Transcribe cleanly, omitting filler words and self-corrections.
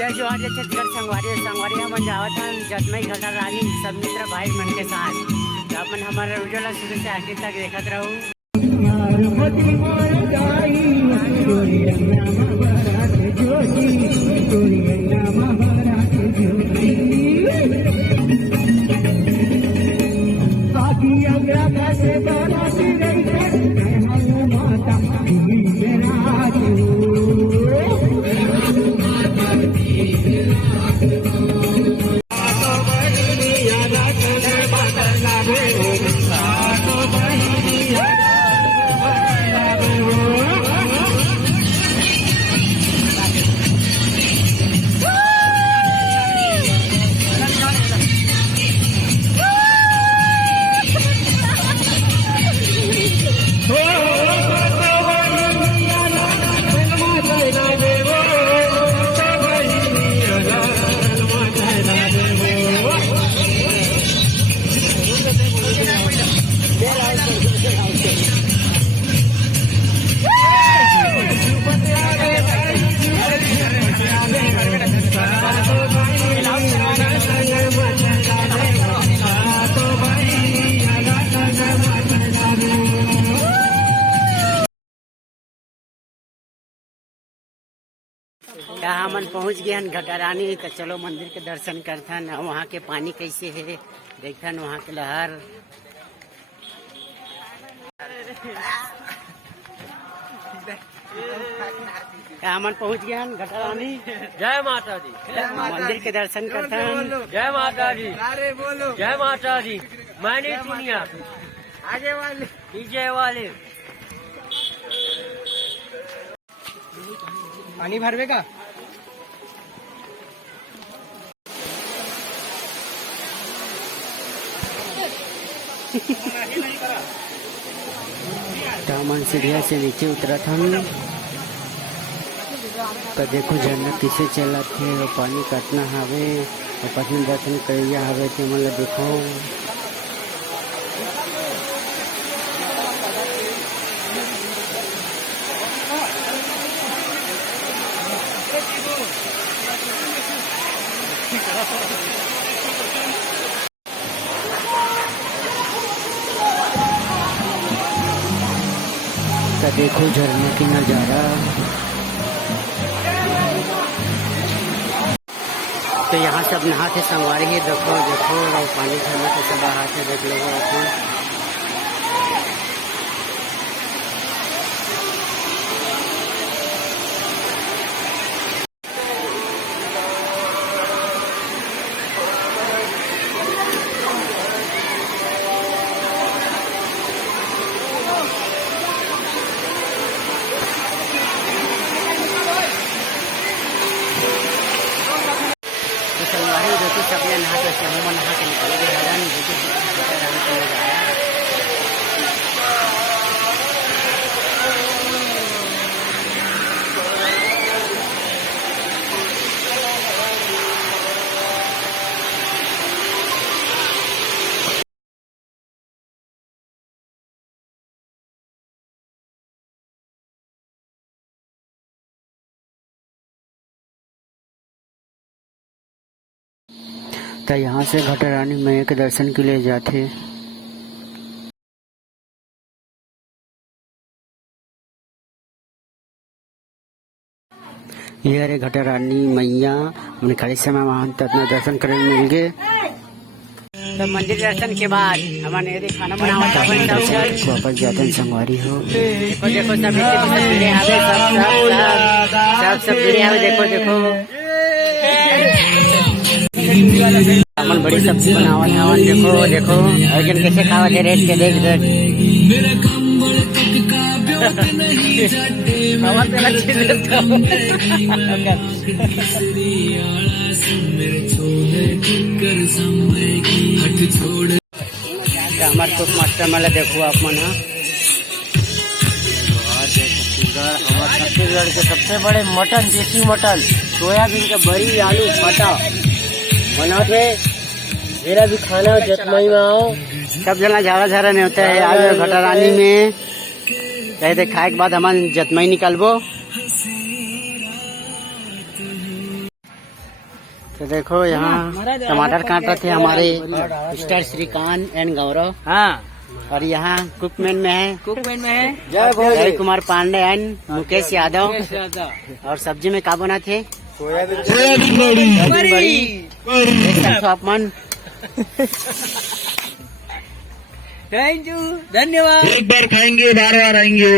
जय जोहार जय छत्तीसगढ़ संगवारी हमन जावत हन जतमई घटा रानी सब मित्र भाई मन के साथ तो अपन हमारे वीडियो ला शुरू से आखिर तक देखत रहूं। यहाँ हमन पहुँच गए हन घटा रानी तो चलो मंदिर के दर्शन करथन। वहाँ के पानी कैसे है देखथन, वहाँ के लहर। हमन पहुँच गए हन घटा रानी। जय माता दी। मंदिर के दर्शन करथन। जय माता दी। अरे बोलो जय माता दी। मैंने दुनिया आगे वाले पीछे वाले पानी भरवे का दामन सीढ़िया से नीचे उतरत हन तो देखो झरना किसे चलत है और पानी कटना हवे और पत्नी दर्शन करिया हवे ते मन ला देखो। तो देखो झरने की नज़ारा। तो यहाँ सब नहाते संगवारी ही देखो देखो और पानी झरने के सब हाथ देख लो। संगवारी देखो सब नहा के हम नहा के निकल गए हलन तो यहाँ से घटा रानी मैया के दर्शन के लिए जाते। ये रे घटा रानी मैया मैंने खाली समय वहाँ अपना दर्शन करने मिल गए। तो मंदिर दर्शन के बाद हमारे खाना बनावा वापस जाते हैं संगवारी हो। देखो देखो सब देखो देखो हमन बड़ी सब्जी बनावत हवन। देखो देखो अर्जुन कैसे खावत है रेट के देख देख। हमारे कुछ मास्टर वाला देखो आप मन हमारे छत्तीसगढ़ के सबसे बड़े मटन देसी मटन सोयाबीन के बड़ी आलू फटा बनाते। मेरा भी खाना जतमई में आओ सब जना झाड़ा झाड़ा नहीं होता है। आज घटा रानी में कहते खाए के बाद हम जतमई निकालबो। तो देखो यहाँ टमाटर काट रहे थे हमारे मिस्टर श्रीकांत एंड गौरव। हाँ और यहाँ कुकमैन में है कुकमैन में है जय कुमार पांडे एंड मुकेश यादव। और सब्जी में क्या बना थे? सोयाबीन बड़ी। देख सकते हो आप मन। थैंक यू, धन्यवाद। एक बार खाएंगे बार बार आएंगे।